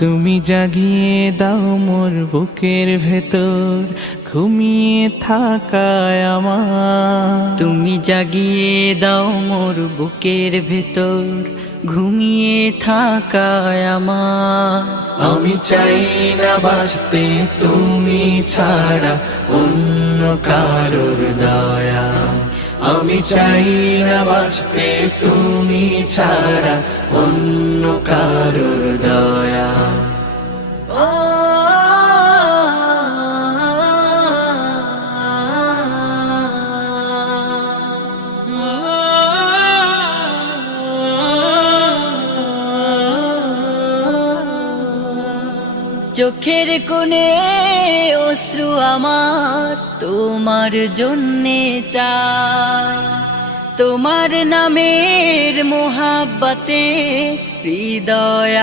তুমি জাগিয়ে দাও মোর বুকের ভেতর ঘুমিয়ে থাকায় আমার। তুমি জাগিয়ে দাও মোর বুকের ভেতর ঘুমিয়ে থাকায় আমার। আমি চাই না বাঁচতে তুমি ছাড়া অন্য কারোর দয়া। আমি চাই না বাঁচতে তুমি ছাড়া অন্য কারোর দয়া। চোখের কোণে অশ্রু আমার তোমার জন্যে চাই, তোমার নামের মোহাব্বতে হৃদয়